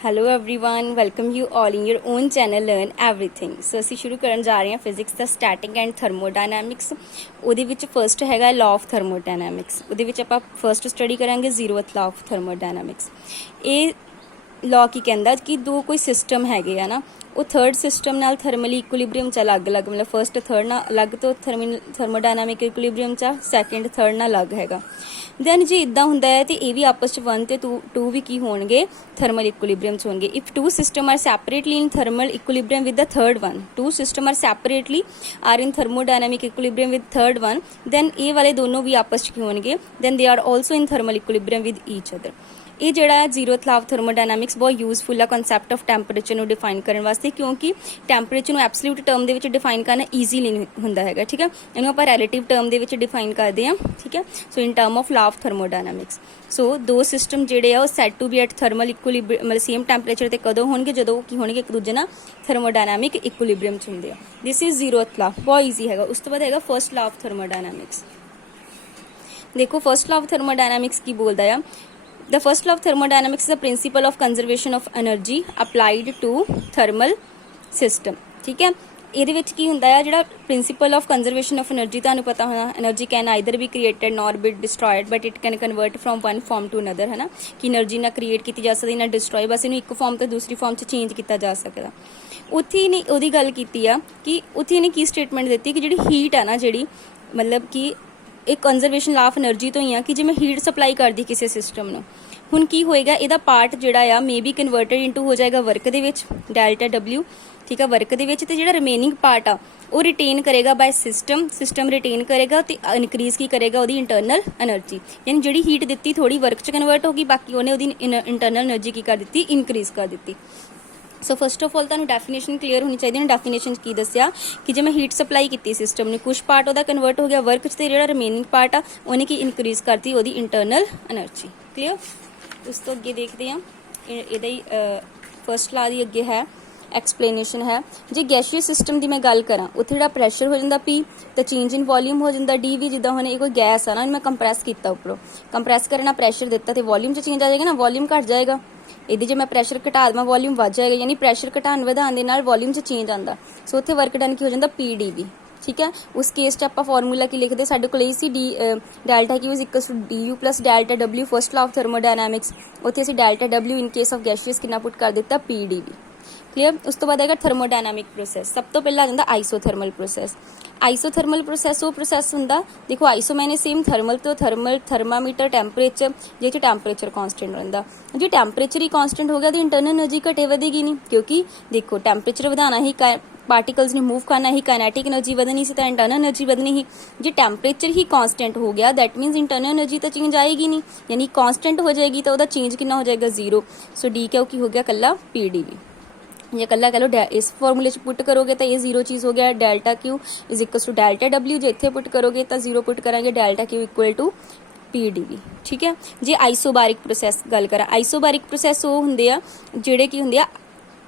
Hello everyone, welcome you all in your own channel learn everything. So ਅਸੀਂ ਸ਼ੁਰੂ ਕਰਨ ਜਾ ਰਹੇ ਹਾਂ ਫਿਜ਼ਿਕਸ ਦਾ ਸਟੈਟਿਕ ਐਂਡ ਥਰਮੋਡਾਇਨਾਮਿਕਸ। ਉਹਦੇ ਵਿੱਚ ਫਰਸਟ ਹੈਗਾ ਲਾਅ ਆਫ ਥਰਮੋਡਾਇਨਾਮਿਕਸ। ਉਹਦੇ ਵਿੱਚ ਆਪਾਂ ਫਰਸਟ ਸਟੱਡੀ ਕਰਾਂਗੇ ਜ਼ੀਰੋਥ ਲਾਅ ਆਫ ਥਰਮੋਡਾਇਨਾਮਿਕਸ। ਇਹ ਲਾਅ ਕੀ ਕਹਿੰਦਾ ਕਿ ਦੋ ਕੋਈ ਸਿਸਟਮ ਹੈਗੇ ਆ ਨਾ, ਉਹ ਥਰਡ ਸਿਸਟਮ ਨਾਲ ਥਰਮਲੀ ਇਕੁਇਲਿਬਰੀਅਮ 'ਚ ਅਲੱਗ-ਅਲੱਗ, ਮਤਲਬ ਫਸਟ ਥਰਡ ਨਾਲ ਅਲੱਗ ਤੋਂ ਥਰਮੋਡਾਇਨਾਮਿਕ ਇਕੁਇਲਿਬਰੀਅਮ 'ਚ, ਸੈਕਿੰਡ ਥਰਡ ਨਾਲ ਅਲੱਗ ਹੈਗਾ। ਦੈਨ ਜੇ ਇੱਦਾਂ ਹੁੰਦਾ ਹੈ ਤੇ ਇਹ ਵੀ ਆਪਸ 'ਚ 1 ਤੇ 2 ਵੀ ਕੀ ਹੋਣਗੇ, ਥਰਮਲ ਇਕੁਇਲਿਬਰੀਅਮ 'ਚ ਹੋਣਗੇ। If two system are separately in thermal equilibrium with the third one, two system are separately are in thermodynamic equilibrium with third one, then ਇਹ ਵਾਲੇ ਦੋਨੋਂ ਵੀ ਆਪਸ 'ਚ ਕੀ ਹੋਣਗੇ, then they are also in thermal equilibrium with each other. ਇਹ ਜਿਹੜਾ zeroth law of thermodynamics ਬਹੁਤ useful ਆ ਕਨਸੈਪਟ ਆਫ ਟੈਂਪਰੇਚਰ ਨੂੰ ਡਿਫਾਈਨ ਕਰਨ ਵਾਸਤੇ, ਕਿਉਂਕਿ ਟੈਂਪਰੇਚਰ ਨੂੰ ਐਬਸੋਲਿਊਟ ਟਰਮ ਦੇ ਵਿੱਚ ਡਿਫਾਈਨ ਕਰਨਾ ਈਜ਼ੀਲੀ ਨਹੀਂ ਹੁੰਦਾ ਹੈਗਾ। ਠੀਕ ਹੈ, ਇਹਨੂੰ ਆਪਾਂ ਰਿਲੇਟਿਵ ਟਰਮ ਦੇ ਵਿੱਚ ਡਿਫਾਈਨ ਕਰਦੇ ਹਾਂ। ਠੀਕ ਹੈ, so in term of law of thermodynamics, so ਦੋ ਸਿਸਟਮ ਜਿਹੜੇ ਆ ਉਹ said to be at thermal equilibrium, ਮਤਲਬ ਸੇਮ ਟੈਂਪਰੇਚਰ ਤੇ ਕਦੋਂ ਹੋਣਗੇ, ਜਦੋਂ ਕੀ ਹੋਣਗੇ ਇੱਕ ਦੂਜੇ ਨਾਲ ਥਰਮੋਡਾਇਨਾਮਿਕ ਇਕੁਇਲਿਬਰੀਅਮ 'ਚ ਹੁੰਦੇ ਆ। ਦਿਸ ਇਜ਼ ਜ਼ੀਰੋਥ ਲਾਅ, ਬਹੁਤ ਈਜ਼ੀ ਹੈਗਾ। ਉਸ ਤੋਂ ਬਾਅਦ ਹੈਗਾ ਫਸਟ ਲਾਅ ਆਫ ਥਰਮੋਡਾਇਨਾਮਿਕਸ। ਦੇਖੋ ਫਸਟ ਲਾਅ ਆਫ ਥਰਮੋਡਾਇਨਾਮਿਕਸ ਕੀ ਬੋਲਦਾ ਆ। The first law of thermodynamics is the principle of conservation of energy applied to thermal system। ਠੀਕ ਹੈ, ਇਹਦੇ ਵਿੱਚ ਕੀ ਹੁੰਦਾ ਆ, ਜਿਹੜਾ principle of conservation of energy ਤੁਹਾਨੂੰ ਪਤਾ ਹੋਣਾ, energy can either be created nor be destroyed but it can convert from one form to another, ਹੈ ਨਾ, ਕਿ એનર્ਜੀ ਨਾ ਕ੍ਰੀਏਟ ਕੀਤੀ ਜਾ ਸਕਦੀ ਨਾ ਡਿਸਟਰੋਏ, ਬਸ ਇਹਨੂੰ ਇੱਕ ਫਾਰਮ ਤੋਂ ਦੂਸਰੀ ਫਾਰਮ 'ਚ ਚੇਂਜ ਕੀਤਾ ਜਾ ਸਕਦਾ। ਉੱਥੇ ਨੇ ਉਹਦੀ ਗੱਲ ਕੀਤੀ ਆ ਕਿ ਉੱਥੇ ਇਹਨੇ ਕੀ ਸਟੇਟਮੈਂਟ ਦਿੱਤੀ ਕਿ ਜਿਹੜੀ ਹੀਟ ਆ ਨਾ, ਜਿਹੜੀ ਮਤਲਬ ਕਿ ਇਹ ਕੰਜ਼ਰਵੇਸ਼ਨ ਲਾਅ ਆਫ એનર્ਜੀ ਤੋਂ ਹੀ ਆ ਕਿ ਜੇ ਮੈਂ ਹੀਟ ਸਪਲਾਈ ਕਰਦੀ ਕਿਸੇ ਸਿਸਟਮ ਨੂੰ, ਹੁਣ ਕੀ ਹੋਏਗਾ, ਇਹਦਾ ਪਾਰਟ ਜਿਹੜਾ ਆ ਮੇ ਬੀ ਕਨਵਰਟਡ ਇਨਟੂ ਹੋ ਜਾਏਗਾ ਵਰਕ ਦੇ ਵਿੱਚ, ਡੈਲਟਾ ਡਬਲਿਊ। ਠੀਕ ਆ, ਵਰਕ ਦੇ ਵਿੱਚ, ਤੇ ਜਿਹੜਾ ਰਿਮੇਨਿੰਗ ਪਾਰਟ ਆ ਉਹ ਰਿਟੇਨ ਕਰੇਗਾ ਬਾय ਸਿਸਟਮ ਰਿਟੇਨ ਕਰੇਗਾ ਤੇ ਇਨਕਰੀਜ਼ ਕੀ ਕਰੇਗਾ, ਉਹਦੀ ਇੰਟਰਨਲ એનર્ਜੀ। ਯਾਨੀ ਜਿਹੜੀ ਹੀਟ ਦਿੱਤੀ ਥੋੜੀ ਵਰਕ 'ਚ ਕਨਵਰਟ ਹੋ ਗਈ, ਬਾਕੀ ਉਹਨੇ ਉਹਦੀ ਇੰਟਰਨਲ એનર્ਜੀ ਕੀ ਕਰ ਦਿੱਤੀ, ਇਨਕਰੀਜ਼ ਕਰ ਦਿੱਤੀ। ਸੋ ਫਸਟ ਆਫ ਆਲ ਤੁਹਾਨੂੰ ਡੈਫੀਨੇਸ਼ਨ ਕਲੀਅਰ ਹੋਣੀ ਚਾਹੀਦੀ ਹੈ। ਡੈਫੀਨੇਸ਼ਨ 'ਚ ਕੀ ਦੱਸਿਆ ਕਿ ਜੇ ਮੈਂ ਹੀਟ ਸਪਲਾਈ ਕੀਤੀ ਸਿਸਟਮ ਨੂੰ, ਕੁਛ ਪਾਰਟ ਉਹਦਾ ਕਨਵਰਟ ਹੋ ਗਿਆ ਵਰਕ 'ਚ, ਤੇ ਜਿਹੜਾ ਰਿਮੇਨਿੰਗ ਪਾਰਟ ਆ ਉਹਨੇ ਕੀ ਇਨਕਰੀਜ਼ ਕਰਤੀ, ਉਹਦੀ ਇੰਟਰਨਲ એનર્ਜੀ। ਕਲੀਅਰ। ਉਸ ਤੋਂ ਅੱਗੇ ਦੇਖਦੇ ਹਾਂ, ਇਹਦਾ ਹੀ ਫਸਟ ਲਾਅ ਦੀ ਅੱਗੇ ਹੈ ਐਕਸਪਲੇਨੇਸ਼ਨ ਹੈ। ਜੇ ਗੈਸ਼ੀਅਸ ਸਿਸਟਮ ਦੀ ਮੈਂ ਗੱਲ ਕਰਾਂ, ਉੱਥੇ ਜਿਹੜਾ ਪ੍ਰੈਸ਼ਰ ਹੋ ਜਾਂਦਾ P, ਤੇ ਚੇਂਜ ਇਨ ਵੋਲਿਊਮ ਹੋ ਜਾਂਦਾ D ਵੀ। ਜਿੱਦਾਂ ਹੁਣ ਇਹ ਕੋਈ ਗੈਸ ਆ ਨਾ, ਮੈਂ ਕੰਪਰੈਸ ਕੀਤਾ ਉੱਪਰੋਂ, ਕੰਪਰੈਸ ਕਰਨਾ ਪ੍ਰੈਸ਼ਰ ਦਿੱਤਾ ਤੇ ਵੋਲਿਊਮ 'ਚ ਚੇਂਜ ਆ ਜਾਏਗਾ ਨਾ, ਵੋਲਿਊਮ ਘਟ ਜਾਏਗਾ। ਇਹਦੀ ਜੇ ਮੈਂ ਪ੍ਰੈਸ਼ਰ ਘਟਾ ਦੇਵਾਂ ਵੋਲਿਊਮ ਵੱਧ ਜਾਏਗਾ, ਯਾਨੀ ਪ੍ਰੈਸ਼ਰ ਘਟਾਉਣ ਵਧਾਉਣ ਦੇ ਨਾਲ ਵੋਲਿਊਮ 'ਚ ਚੇਂਜ ਆਉਂਦਾ। ਸੋ ਉੱਥੇ ਵਰਕ ਡਨ ਕੀ ਹੋ ਜਾਂਦਾ, PdV। ਠੀਕ ਹੈ, ਉਸ ਕੇਸ 'ਚ ਆਪਾਂ ਫਾਰਮੂਲਾ ਕੀ ਲਿਖਦੇ, ਸਾਡੇ ਕੋਲ ਇਹ ਸੀ delta Q is equal to DU plus delta W, first law of thermodynamics. ਉੱਥੇ ਅਸੀਂ delta W in case of gaseous ਕਿੰਨਾ ਪੁੱਟ ਕਰ ਦਿੱਤਾ, PdV। ਕਲੀਅਰ। ਉਸ ਤੋਂ ਬਾਅਦ ਹੈਗਾ ਥਰਮੋਡਾਇਨਾਮਿਕ ਪ੍ਰੋਸੈਸ। ਸਭ ਤੋਂ ਪਹਿਲਾਂ ਆ ਜਾਂਦਾ ਆਈਸੋਥਰਮਲ ਪ੍ਰੋਸੈਸ। ਆਈਸੋਥਰਮਲ ਪ੍ਰੋਸੈਸ ਉਹ ਪ੍ਰੋਸੈਸ ਹੁੰਦਾ, ਦੇਖੋ ਆਈਸੋ ਮੈਨੇ ਸੇਮ ਥਰਮਲ ਤੋਂ ਥਰਮਾਮੀਟਰ ਟੈਂਪਰੇਚਰ, ਜਿਹਦੇ 'ਚ ਟੈਂਪਰੇਚਰ ਕਾਂਸਟੈਂਟ ਰਹਿੰਦਾ। ਜੇ ਟੈਂਪਰੇਚਰ ਹੀ ਕਾਂਸਟੈਂਟ ਹੋ ਗਿਆ ਤਾਂ ਇੰਟਰਨਲ એનર્ਜੀ ਘਟੇ ਵਧੇਗੀ ਨਹੀਂ, ਕਿਉਂਕਿ ਦੇਖੋ ਟੈਂਪਰੇਚਰ ਵਧਾਉਣਾ ਹੀ, ਪਾਰਟੀਕਲਸ ਨੇ ਮੂਵ ਕਰਨਾ ਹੀ, ਕਾਈਨੈਟਿਕ એનર્ਜੀ ਵਧਣੀ ਸੀ ਤਾਂ ਇੰਟਰਨਲ એનર્ਜੀ ਵਧਣੀ ਹੀ। ਜੇ ਟੈਂਪਰੇਚਰ ਹੀ ਕਾਂਸਟੈਂਟ ਹੋ ਗਿਆ ਦੈਟ ਮੀਨਸ ਇੰਟਰਨਲ એનર્ਜੀ ਤਾਂ ਚੇਂਜ ਆਏਗੀ ਨਹੀਂ, ਯਾਨੀ ਕਾਂਸਟੈਂਟ ਹੋ ਜਾਏਗੀ ਤਾਂ ਉਹਦਾ ਚੇਂਜ ਕਿੰਨਾ ਹੋ ਜਾਏਗਾ, 0। ਸੋ ਡੀ ਕਿਉਂ ਕੀ ਹੋ ਗਿਆ, ਕੱਲਾ PdV। ਜੇ ਕੱਲਾ ਕਹਿ ਲਓ ਇਸ ਫਾਰਮੂਲੇ 'ਚ ਪੁੱਟ ਕਰੋਗੇ ਤਾਂ ਇਹ 0 ਚੀਜ਼ ਹੋ ਗਿਆ, delta Q is equal to delta W। ਜੇ ਇੱਥੇ ਪੁੱਟ ਕਰੋਗੇ ਤਾਂ 0 ਪੁੱਟ ਕਰਾਂਗੇ, delta Q equal to PdV। ਠੀਕ ਹੈ। ਜੇ ਆਈਸੋਬਾਰਿਕ ਪ੍ਰੋਸੈਸ ਗੱਲ ਕਰਾਂ, ਆਈਸੋਬਾਰਿਕ ਪ੍ਰੋਸੈਸ ਉਹ ਹੁੰਦੇ ਆ ਜਿਹੜੇ ਕੀ ਹੁੰਦੇ ਆ,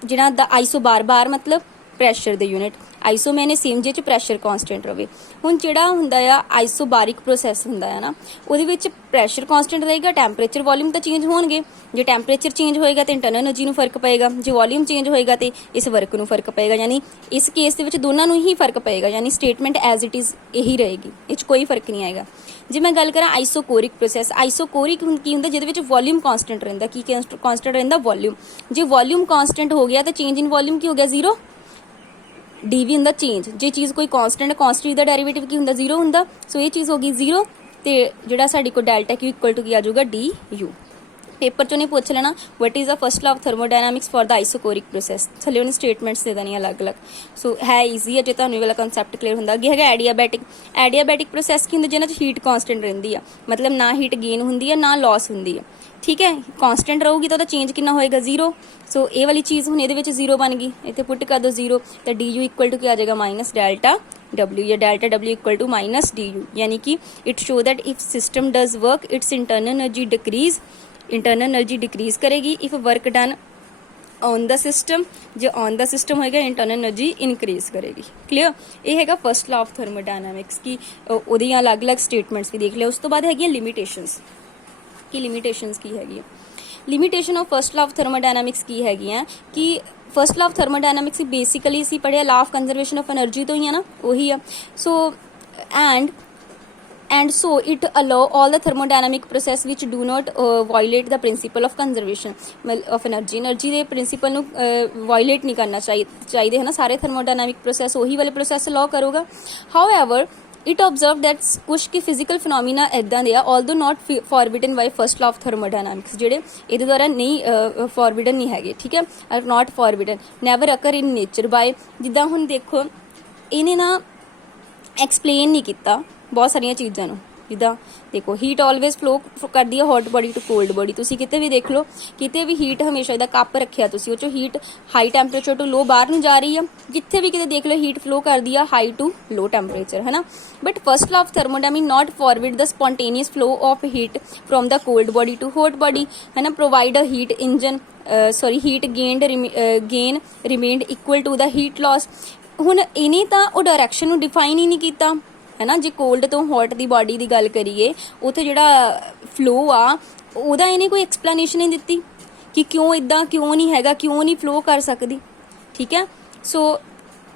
ਜਿਹਨਾਂ ਦਾ ਆਈਸੋ ਬਾਰ ਮਤਲਬ ਪ੍ਰੈਸ਼ਰ ਦੇ ਯੂਨਿਟ, ਆਈਸੋ ਮੈਨੇ ਸੇਮ ਜੇ 'ਚ ਪ੍ਰੈਸ਼ਰ ਕਾਂਸਟੈਂਟ ਰਵੇ। ਹੁਣ ਜਿਹੜਾ ਹੁੰਦਾ ਆ ਆਈਸੋਬਾਰਿਕ ਪ੍ਰੋਸੈਸ ਹੁੰਦਾ ਆ ਨਾ, ਉਹਦੇ ਵਿੱਚ ਪ੍ਰੈਸ਼ਰ ਕਾਂਸਟੈਂਟ ਰਹੇਗਾ, ਟੈਂਪਰੇਚਰ ਵੋਲਿਊਮ ਤਾਂ ਚੇਂਜ ਹੋਣਗੇ। ਜੇ ਟੈਂਪਰੇਚਰ ਚੇਂਜ ਹੋਏਗਾ ਤਾਂ ਇੰਟਰਨਲ એનર્ਜੀ ਨੂੰ ਫਰਕ ਪਏਗਾ, ਜੇ ਵੋਲਿਊਮ ਚੇਂਜ ਹੋਏਗਾ ਤੇ ਇਸ ਵਰਕ ਨੂੰ ਫਰਕ ਪਏਗਾ। ਯਾਨੀ ਇਸ ਕੇਸ ਦੇ ਵਿੱਚ ਦੋਨਾਂ ਨੂੰ ਹੀ ਫਰਕ ਪਏਗਾ, ਯਾਨੀ ਸਟੇਟਮੈਂਟ ਐਜ਼ ਇਟ ਇਜ਼ ਇਹੀ ਰਹੇਗੀ, ਇਹ 'ਚ ਕੋਈ ਫਰਕ ਨਹੀਂ ਆਏਗਾ। ਜੇ ਮੈਂ ਗੱਲ ਕਰਾਂ ਆਈਸੋਕੋਰਿਕ ਪ੍ਰੋਸੈਸ, ਆਈਸੋਕੋਰਿਕ ਕੀ ਹੁੰਦਾ, ਜਿਹਦੇ ਵਿੱਚ ਵੋਲਿਊਮ ਕਾਂਸਟੈਂਟ ਰਹਿੰਦਾ। ਕੀ ਕਾਂਸਟੈਂਟ ਰਹਿੰਦਾ, ਵੋਲਿਊਮ। ਜੇ ਵੋਲਿਊਮ ਕਾਂਸਟੈਂਟ ਹੋ ਗਿਆ ਤਾਂ ਚੇਂਜ ਇਨ ਵੋਲਿਊਮ ਕੀ ਹੋ ਗਿਆ, 0। DV ਹੁੰਦਾ ਚੇਂਜ। ਜੇ ਚੀਜ਼ ਕੋਈ ਕਾਂਸਟੈਂਟ ਦਾ ਡੈਰੀਵੇਟਿਵ ਕੀ ਹੁੰਦਾ, 0 ਹੁੰਦਾ। ਸੋ ਇਹ ਚੀਜ਼ ਹੋ ਗਈ 0, ਤੇ ਜਿਹੜਾ ਸਾਡੇ ਕੋਲ ਡੈਲਟਾ Q ਇਕੁਅਲ ਟੂ ਕੀ ਆ ਜਾਊਗਾ, DU। ਪੇਪਰ 'ਚੋਂ ਨਹੀਂ ਪੁੱਛ ਲੈਣਾ what is the first law of thermodynamics for the isochoric process, ਥੱਲੇ ਉਹਨੇ ਸਟੇਟਮੈਂਟਸ ਦੇ ਦੇਣੀਆਂ ਅਲੱਗ-ਅਲੱਗ। ਸੋ ਹੈ ਈਜ਼ੀ ਹੈ ਜੇ ਤੁਹਾਨੂੰ ਇਹ ਵਾਲਾ ਕਨਸੈਪਟ ਕਲੀਅਰ ਹੁੰਦਾ। ਅੱਗੇ ਹੈਗਾ ਐਡੀਆਬੈਟਿਕ ਪ੍ਰੋਸੈਸ ਕੀ ਹੁੰਦਾ, ਜਿਹਨਾਂ 'ਚ ਹੀਟ ਕਾਂਸਟੈਂਟ ਰਹਿੰਦੀ ਆ, ਮਤਲਬ ਨਾ ਹੀਟ ਗੇਨ ਹੁੰਦੀ ਆ ਨਾ ਲਾਸ ਹੁੰਦੀ ਆ। ਠੀਕ ਹੈ, ਕਾਂਸਟੈਂਟ ਰਹੂਗੀ ਤਾਂ ਉਹਦਾ ਚੇਂਜ ਕਿੰਨਾ ਹੋਏਗਾ, 0। ਸੋ ਇਹ ਵਾਲੀ ਚੀਜ਼ ਹੁਣ ਇਹਦੇ ਵਿੱਚ 0 ਬਣ ਗਈ, ਇੱਥੇ ਪੁੱਟ ਕਰ ਦਿਓ 0, ਤਾਂ DU ਇਕੁਅਲ ਟੂ ਕੀ ਆ ਜਾਏਗਾ, ਮਾਈਨਸ ਡੈਲਟਾ W, ਜਾਂ delta W equal to minus DU। ਯਾਨੀ ਕਿ it show that if system does work its internal energy decreases, internal energy decreases ਕਰੇਗੀ। If work done on the system, ਜੇ on the system ਹੋਏਗਾ internal energy increase ਕਰੇਗੀ। Clear. ਇਹ ਹੈਗਾ first law of thermodynamics ਕੀ ਉਹਦੀਆਂ ਅਲੱਗ-ਅਲੱਗ statements ਵੀ ਦੇਖ ਲਿਆ। ਉਸ ਤੋਂ ਬਾਅਦ ਹੈਗੀਆਂ ਲਿਮਿਟੇਸ਼ਨਸ। ਕਿ ਲਿਮਿਟੇਸ਼ਨਸ ਕੀ ਹੈਗੀ ਆ, limitation of first law of thermodynamics ਕੀ ਹੈਗੀਆਂ ਕਿ first law of thermodynamics basically ਅਸੀਂ ਪੜ੍ਹਿਆ law of conservation of energy ਤੋਂ ਹੀ ਆ ਨਾ, ਉਹੀ ਆ। ਸੋ and so it allow all the thermodynamic process which do not violate the principle of conservation of energy ਦੇ ਪ੍ਰਿੰਸੀਪਲ ਨੂੰ violate ਨਹੀਂ ਕਰਨਾ ਚਾਹੀਦੇ ਹੈ ਨਾ। ਸਾਰੇ thermodynamic process ਉਹੀ ਵਾਲੇ process allow ਕਰੂਗਾ। however it observed that ਕੁਛ ਕੀ physical phenomena ਇੱਦਾਂ ਦੇ ਆ although not forbidden by first law of thermodynamics, ਜਿਹੜੇ ਇਹਦੇ ਦੁਆਰਾ ਨਹੀਂ forbidden ਨਹੀਂ ਹੈਗੇ, ਠੀਕ ਹੈ, are not forbidden, never occur in nature by, ਜਿੱਦਾਂ ਹੁਣ ਦੇਖੋ ਇਹਨੇ ਨਾ ਐਕਸਪਲੇਨ ਨਹੀਂ ਕੀਤਾ ਬਹੁਤ ਸਾਰੀਆਂ ਚੀਜ਼ਾਂ ਨੂੰ। ਜਿੱਦਾਂ ਦੇਖੋ ਹੀਟ ਆਲਵੇਜ਼ ਫਲੋ ਕਰਦੀ ਹੈ hot body to cold body, ਤੁਸੀਂ ਕਿਤੇ ਵੀ ਦੇਖ ਲਓ, ਕਿਤੇ ਵੀ ਹੀਟ ਹਮੇਸ਼ਾ ਇਹਦਾ ਕੱਪ ਰੱਖਿਆ ਤੁਸੀਂ, ਉਹ ਚੋਂ ਹੀਟ ਹਾਈ ਟੈਂਪਰੇਚਰ ਟੂ ਲੋ ਬਾਹਰ ਨੂੰ ਜਾ ਰਹੀ ਆ। ਜਿੱਥੇ ਵੀ ਕਿਤੇ ਦੇਖ ਲਓ ਹੀਟ ਫਲੋ ਕਰਦੀ ਆ ਹਾਈ ਟੂ ਲੋ ਟੈਂਪਰੇਚਰ, ਹੈ ਨਾ। But first law of thermodynamic not forward the spontaneous flow of heat from the cold body to hot body, है ना, provide a heat engine heat gain remained equal to the heat loss. ਹੁਣ ਇਹਨੇ ਤਾਂ ਉਹ direction ਨੂੰ define ਹੀ ਨਹੀਂ ਕੀਤਾ, ਹੈ ਨਾ। ਜੇ ਕੋਲਡ ਤੋਂ ਹੌਟ ਦੀ ਬਾਡੀ ਦੀ ਗੱਲ ਕਰੀਏ, ਉੱਥੇ ਜਿਹੜਾ ਫਲੋ ਆ ਉਹਦਾ ਇਹਨੇ ਕੋਈ ਐਕਸਪਲੇਨੇਸ਼ਨ ਨਹੀਂ ਦਿੱਤੀ ਕਿ ਕਿਉਂ ਇਦਾਂ, ਕਿਉਂ ਨਹੀਂ ਹੈਗਾ, ਕਿਉਂ ਨਹੀਂ ਫਲੋ ਕਰ ਸਕਦੀ, ਠੀਕ ਹੈ। ਸੋ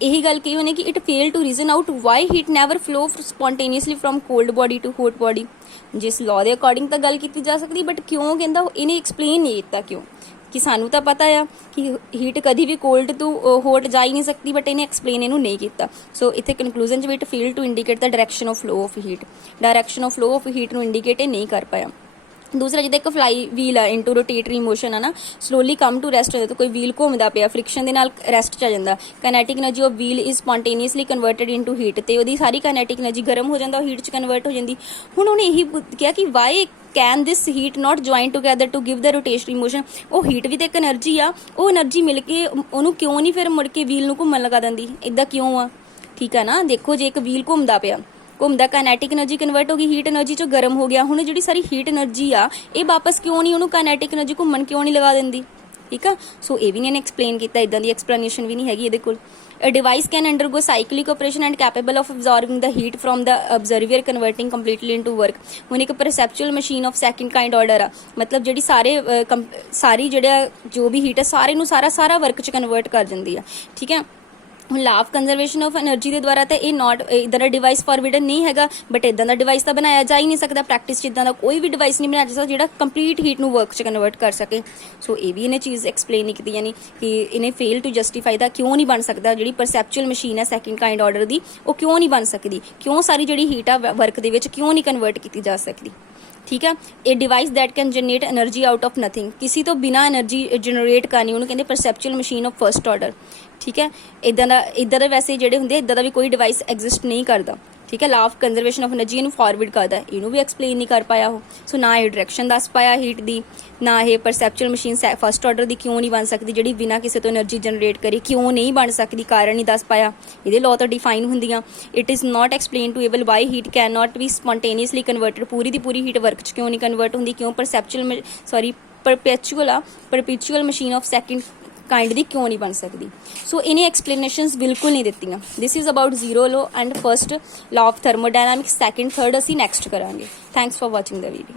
ਇਹੀ ਗੱਲ ਕਹੀ ਉਹਨੇ ਕਿ it fail to reason out why heat never flow spontaneously from cold body to hot body. ਜਿਸ ਲਾਅ ਦੇ ਅਕੋਰਡਿੰਗ ਤਾਂ ਗੱਲ ਕੀਤੀ ਜਾ ਸਕਦੀ, ਬਟ ਕਿਉਂ ਕਹਿੰਦਾ ਇਹਨੇ ਐਕਸਪਲੇਨ ਨਹੀਂ ਕੀਤਾ ਕਿਉਂ, ਕਿ ਸਾਨੂੰ ਤਾਂ ਪਤਾ ਆ ਕਿ ਹੀਟ ਕਦੀ ਵੀ ਕੋਲਡ ਤੋਂ ਹੌਟ ਜਾ ਹੀ ਨਹੀਂ ਸਕਦੀ, ਬਟ ਇਹਨੇ ਐਕਸਪਲੇਨ ਇਹਨੂੰ ਨਹੀਂ ਕੀਤਾ। ਸੋ ਇੱਥੇ ਕਨਕਲੂਜਨ 'ਚ ਵੀ it fail to indicate the direction of flow of heat, direction of flow of heat ਨੂੰ ਇੰਡੀਕੇਟ ਇਹ ਨਹੀਂ ਕਰ ਪਾਇਆ। ਦੂਸਰਾ ਜਿੱਦਾਂ ਇੱਕ ਫਲਾਈ ਵੀਲ ਆ ਇਨਟੂ ਰੋਟੇਟਰੀ ਮੋਸ਼ਨ ਆ ਨਾ, ਸਲੋਲੀ ਕਮ ਟੂ ਰੈਸਟ ਹੋ ਜਾਂਦਾ, ਕੋਈ ਵੀਲ ਘੁੰਮਦਾ ਪਿਆ ਫ੍ਰਿਕਸ਼ਨ ਦੇ ਨਾਲ ਰੈਸਟ 'ਚ ਆ ਜਾਂਦਾ। Kinetic energy of wheel is spontaneously converted into heat, ਤੇ ਉਹਦੀ ਸਾਰੀ ਕਾਈਨੈਟਿਕ એનર્ਜੀ ਗਰਮ ਹੋ ਜਾਂਦਾ, ਉਹ ਹੀਟ 'ਚ ਕਨਵਰਟ ਹੋ ਜਾਂਦੀ। ਹੁਣ ਉਹਨੇ ਇਹੀ ਕਿਹਾ ਕਿ why can this heat not join together to give the rotationary motion. ਉਹ ਹੀਟ ਵੀ ਤਾਂ ਇੱਕ એનર્ਜੀ ਆ, ਉਹ એનર્ਜੀ ਮਿਲ ਕੇ ਉਹਨੂੰ ਕਿਉਂ ਨਹੀਂ ਫਿਰ ਮੁੜ ਕੇ ਵੀਲ ਨੂੰ ਘੁੰਮਣ ਲਗਾ ਦਿੰਦੀ, ਇੱਦਾਂ ਕਿਉਂ ਆ, ਠੀਕ ਆ ਨਾ। ਦੇਖੋ ਜੇ ਇੱਕ ਵੀਲ ਘੁੰਮਦਾ ਪਿਆ, ਘੁੰਮਦਾ ਕਾਈਨੈਟਿਕ એનર્ਜੀ ਕਨਵਰਟ ਹੋ ਗਈ ਹੀਟ એનર્ਜੀ 'ਚੋਂ ਗਰਮ ਹੋ ਗਿਆ, ਹੁਣ ਜਿਹੜੀ ਸਾਰੀ ਹੀਟ એનર્ਜੀ ਆ ਇਹ ਵਾਪਸ ਕਿਉਂ ਨਹੀਂ ਉਹਨੂੰ ਕਾਈਨੈਟਿਕ એનર્ਜੀ ਘੁੰਮਣ ਕਿਉਂ ਨਹੀਂ ਲਗਾ ਦਿੰਦੀ, ਠੀਕ ਆ। ਸੋ ਇਹ ਵੀ ਨਹੀਂ ਇਹਨੇ ਐਕਸਪਲੇਨ ਕੀਤਾ, ਇੱਦਾਂ ਦੀ ਐਕਸਪਲੇਨੇਸ਼ਨ ਵੀ ਨਹੀਂ ਹੈਗੀ ਇਹਦੇ ਕੋਲ। A device can undergo cyclic operation and capable of absorbing the heat from the observer converting completely into work। ਹੁਣ ਇੱਕ perceptual machine of second kind order ਆ, ਮਤਲਬ ਜਿਹੜੀ ਸਾਰੀ ਜਿਹੜਾ ਜੋ ਵੀ ਹੀਟ ਹੈ ਸਾਰੇ ਨੂੰ ਸਾਰਾ ਵਰਕ 'ਚ ਕਨਵਰਟ ਕਰ ਜਾਂਦੀ ਆ, ਠੀਕ ਹੈ। ਹੁਣ law of conservation of energy ਦੇ ਦੁਆਰਾ ਤਾਂ ਇਹ ਨਾਟ ਇੱਦਾਂ ਦਾ ਡਿਵਾਈਸ ਫॉरबिडन ਨਹੀਂ ਹੈਗਾ, ਬਟ ਇੱਦਾਂ ਦਾ ਡਿਵਾਈਸ ਤਾਂ ਬਣਾਇਆ ਜਾ ਹੀ ਨਹੀਂ ਸਕਦਾ। ਪ੍ਰੈਕਟਿਸ 'ਚ ਇੱਦਾਂ ਦਾ ਕੋਈ ਵੀ ਡਿਵਾਈਸ ਨਹੀਂ ਬਣਾਇਆ ਜਾ ਸਕਦਾ ਜਿਹੜਾ ਕੰਪਲੀਟ ਹੀਟ ਨੂੰ ਵਰਕ 'ਚ ਕਨਵਰਟ ਕਰ ਸਕੇ। ਸੋ ਇਹ ਵੀ ਇਹਨੇ ਚੀਜ਼ ਐਕਸਪਲੇਨ ਨਹੀਂ ਕੀਤੀ, ਯਾਨੀ ਕਿ ਇਹਨੇ ਫੇਲ ਟੂ ਜਸਟੀਫਾਈ ਦਾ ਕਿਉਂ ਨਹੀਂ ਬਣ ਸਕਦਾ। ਜਿਹੜੀ ਪਰਸੈਪਚੁਅਲ ਮਸ਼ੀਨ ਹੈ ਸੈਕਿੰਡ ਕਾਈਂਡ ਆਰਡਰ ਦੀ, ਉਹ ਕਿਉਂ ਨਹੀਂ ਬਣ ਸਕਦੀ, ਕਿਉਂ ਸਾਰੀ ਜਿਹੜੀ ਹੀਟ ਆ ਵਰਕ ਦੇ ਵਿੱਚ ਕਿਉਂ ਨਹੀਂ ਕਨਵਰਟ ਕੀਤੀ ਜਾ ਸਕਦੀ, ਠੀਕ ਹੈ। ਇਹ device that can generate energy out of nothing, ਕਿਸੇ ਤੋਂ ਬਿਨਾਂ એનર્ਜੀ ਜਨਰੇਟ ਕਰਨੀ, ਉਹਨੂੰ ਕਹਿੰਦੇ ਪਰਸੈਪਚੁਅਲ ਮਸ਼ੀਨ ਆਫ ਫਰਸਟ ਆਰਡਰ, ਠੀਕ ਹੈ। ਇੱਦਾਂ ਦਾ ਵੈਸੇ ਜਿਹੜੇ ਹੁੰਦੇ ਇੱਦਾਂ ਦਾ ਵੀ ਕੋਈ ਡਿਵਾਈਸ ਐਗਜ਼ਿਸਟ ਨਹੀਂ ਕਰਦਾ, ਠੀਕ ਹੈ। Law of conservation of energy ਇਹਨੂੰ ਫॉरवर्ड ਕਰਦਾ, ਇਹਨੂੰ ਵੀ ਐਕਸਪਲੇਨ ਨਹੀਂ ਕਰ ਪਾਇਆ ਉਹ। ਸੋ ਨਾ ਇਹ ਡਾਇਰੈਕਸ਼ਨ ਦੱਸ ਪਾਇਆ ਹੀਟ ਦੀ, ਨਾ ਇਹ ਪਰਸੈਪਚੁਅਲ ਮਸ਼ੀਨ ਫਸਟ ਆਰਡਰ ਦੀ ਕਿਉਂ ਨਹੀਂ ਬਣ ਸਕਦੀ ਜਿਹੜੀ ਬਿਨਾਂ ਕਿਸੇ ਤੋਂ એનર્ਜੀ ਜਨਰੇਟ ਕਰੇ, ਕਿਉਂ ਨਹੀਂ ਬਣ ਸਕਦੀ, ਕਾਰਨ ਨਹੀਂ ਦੱਸ ਪਾਇਆ। ਇਹਦੇ ਲਾਅ ਤਾਂ ਡਿਫਾਈਨ ਹੁੰਦੀਆਂ। It is not explain to able why heat can not be spontaneously converted, ਪੂਰੀ ਦੀ ਪੂਰੀ ਹੀਟ ਵਰਕ 'ਚ ਕਿਉਂ ਨਹੀਂ ਕਨਵਰਟ ਹੁੰਦੀ, ਕਿਉਂ perpetual machine of second kind ਦੀ ਕਿਉਂ ਨਹੀਂ ਬਣ ਸਕਦੀ। ਸੋ ਇਹਨੇ ਐਕਸਪਲੇਨੇਸ਼ਨਸ ਬਿਲਕੁਲ ਨਹੀਂ ਦਿੱਤੀਆਂ। This is about zero law and first law of thermodynamics, second third ਅਸੀਂ ਨੈਕਸਟ ਕਰਾਂਗੇ। Thanks for watching the video.